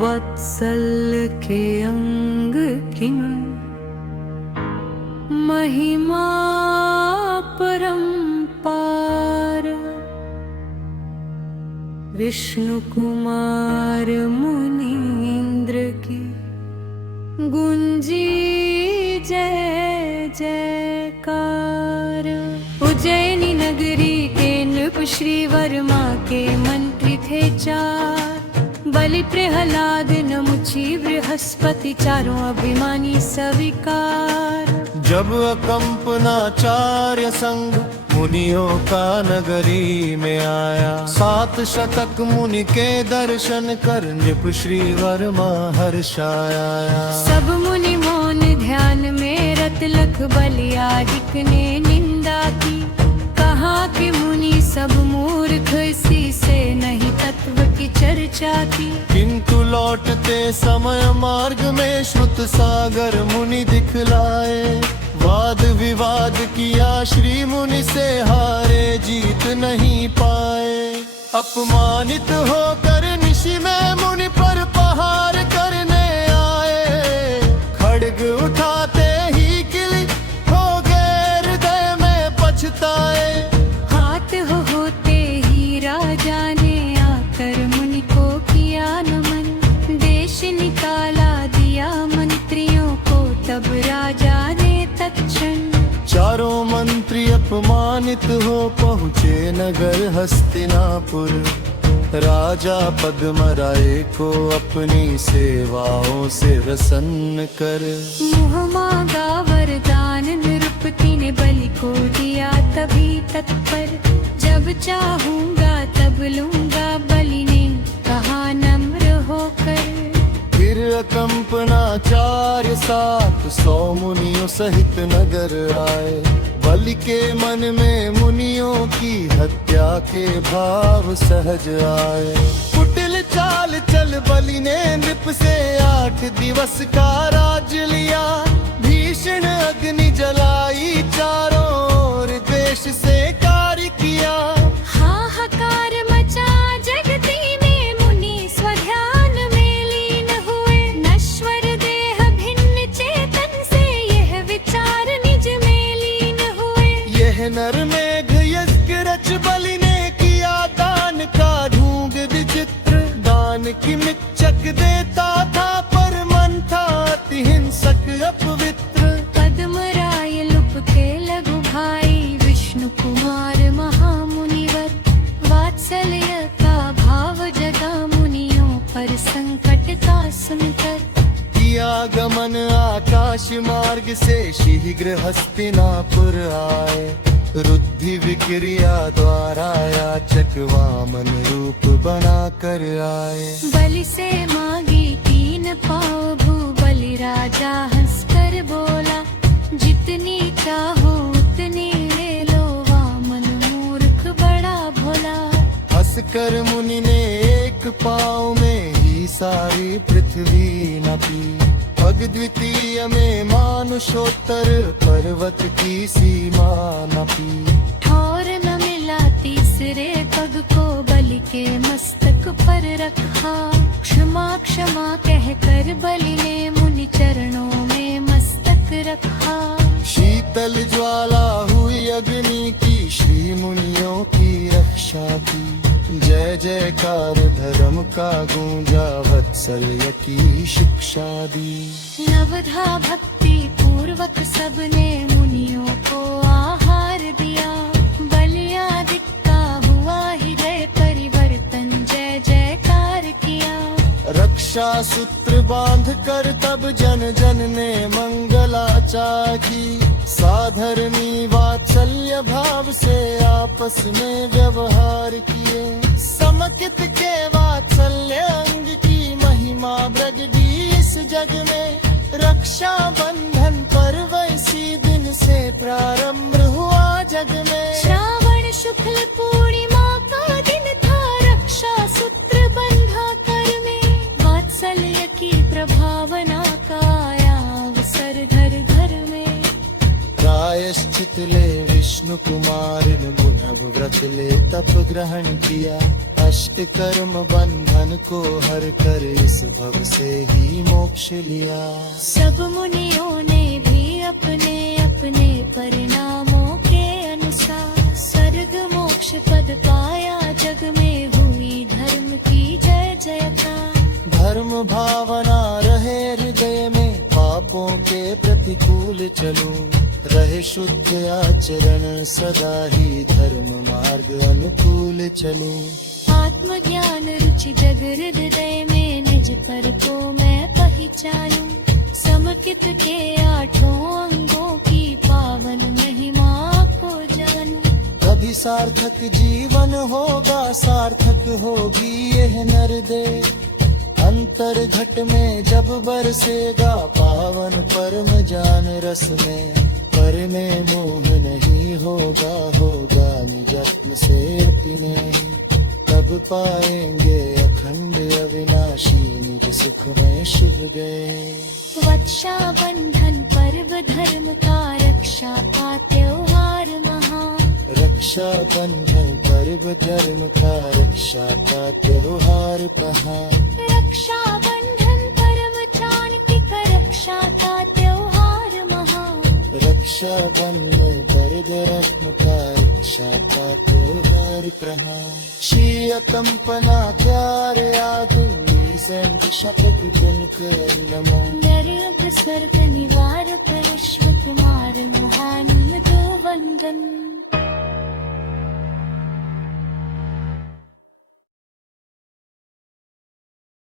वत्सल के अंग किन महिमा परंपार, विष्णु कुमार मुनीन्द्र की गुंजी जय जयकार। उज्जैनी नगरी के नृप श्री वर्मा के मंत्री थे चार, बलि प्रहलाद नमुची बृहस्पति चारों अभिमानी स्वीकार। जब अकंपनाचार्य संग मुनियों का नगरी में आया, 7 शतक मुनि के दर्शन कर नृप श्री वर्मा हर्षाया। सब मुनि मौन ध्यान में रत, लख बलियादिक ने निंदा की। कहा कि मुनि सब मूर्ख, इसी से नहीं तत्व की चर्चा की। किंतु लौटते समय मार्ग में श्रुत सागर मुनि दिखलाए। वाद विवाद किया श्री मुनि से, हारे जीत नहीं पाए। अपमानित होकर निशि में मुनि पर प्रहार करने आए। खड्ग उठाते ही किली हो गए हृदय में पछताए। हाथ होते ही राजा ने आकर मुनि को किया नमन। देश निकाला दिया मंत्रियों को, तब राजा ने तत्क्षण। चारों मंत्री अपमानित हो पहुँचे नगर हस्तिनापुर। राजा पद्मराय को अपनी सेवाओं से प्रसन्न कर, मुँह मांगा वरदान नृपति ने बलि को दिया तभी तत्पर। जब चाहूंगा तब लूंगा, बलि ने कहा नम्र होकर। फिर अकंपनाचार्य 700 मुनियों सहित नगर आए। बलि के मन में मुनियों की हत्या के भाव सहज आए। कुटिल चाल चल बलि ने नृप से 8 दिवस का राज लिया। भीषण अग्नि जलाई चारों ओर, द्वेष से कार्य किया। हाहाकार मचा जगती में, मुनि स्वध्यान में लीन हुए। नश्वर देह भिन्न चेतन से, यह विचार निज में लीन हुए। यह नर मेघ यज्ञ रच बलि ने किया दान का ढूंढ विचित्र। दान की मिच्चक देता था पर मन था अति हिंसक अपवित्र। पद्मराय लुप के लघु भाई, विष्णु कुमार महामुनिवर। वात्सल्य का भाव जगा मुनियों पर, संकट का सुनकर। किया गमन आकाश मार्ग से, शीघ्र हस्तिनापुर आए। रुद्धि विक्रिया द्वारा याचक वामन रूप बना कर आए। बलि से मांगी 3 पाँव भू, बलि राजा हंसकर बोला। जितनी चाहो उतनी ले लो, वामन मूर्ख बड़ा भोला। हंसकर मुनि ने 1 पाँव में ही सारी पृथ्वी नापी। पग द्वितीय में मानुषोत्तर पर्वत की सीमा नापी। ठौर न मिला तीसरे पग को, बलि के मस्तक पर रखा। क्षमा क्षमा कहकर बलि ने मुनि चरणों में मस्तक रखा। शीतल ज्वाला हुई अग्नि की, श्री मुनियों की रक्षा की। जय जयकार धर्म का गूंजा, वत्सल्य की शिक्षा दी। नवधा भक्ति पूर्वक सबने मुनियों को आहार दिया। बलियादिक का हुआ हृदय परिवर्तन, जय जयकार किया। रक्षा सूत्र बांध कर तब जन जन ने मंगलाचा की। साधर्मी वात्सल्य भाव से आपस में व्यवहार किए। समकित के वात्सल्य अंग की महिमा ब्रज दी इस जग में। रक्षा बंधन पर्व इसी दिन से प्रारंभ हुआ जग में। श्रावण शुक्ल पूर्णिमा का दिन था, रक्षा सूत्र बंधा कर में। वात्सल्य की प्रभावना का आया अवसर घर घर में। प्रायश्चित ले विष्णु कुमार ने पुनः व्रत ले तप ग्रहण किया। अष्ट कर्म बंधन को हर कर इस भव से ही मोक्ष लिया। सब मुनियों ने भी अपने अपने परिणामों के अनुसार स्वर्ग मोक्ष पद पाया। जग में हुई धर्म की जय जयकार। धर्म भावना रहे हृदय में, पापों के प्रतिकूल चलूं। रहे शुद्ध आचरण सदा ही, धर्म मार्ग अनुकूल चलूं। आत्मज्ञान रुचि जग हृदय में, निज पर को मैं पहचानूं। समकित के आठों अंगों की पावन महिमा को जानूं। तभी सार्थक जीवन होगा, सार्थक होगी यह नरदे। अंतर घट में जब बरसेगा, पावन परम जान रस में। पर में मोह नहीं होगा, होगा निज आत्म से अति में। तब पाएंगे अखंड अविनाशी, निज सुख में शिव गए। वत्सा बंधन पर्व धर्म का, रक्षा का त्योहार महान। रक्षा बंधन पर्व धर्म का, रक्षा का त्योहार कहाँ। रक्षा बंधन परम चाणक्य का, रक्षा का त्योहार महान। रक्षा बंधन पर्व धर्म का, रक्षा का त्योहार कहाँ। शीय कंपना प्यारे आधुली, संत शपथ बिनकर नमो। नर स्वर्ग निवार, परश्व कुमार मुहान दो वंदन।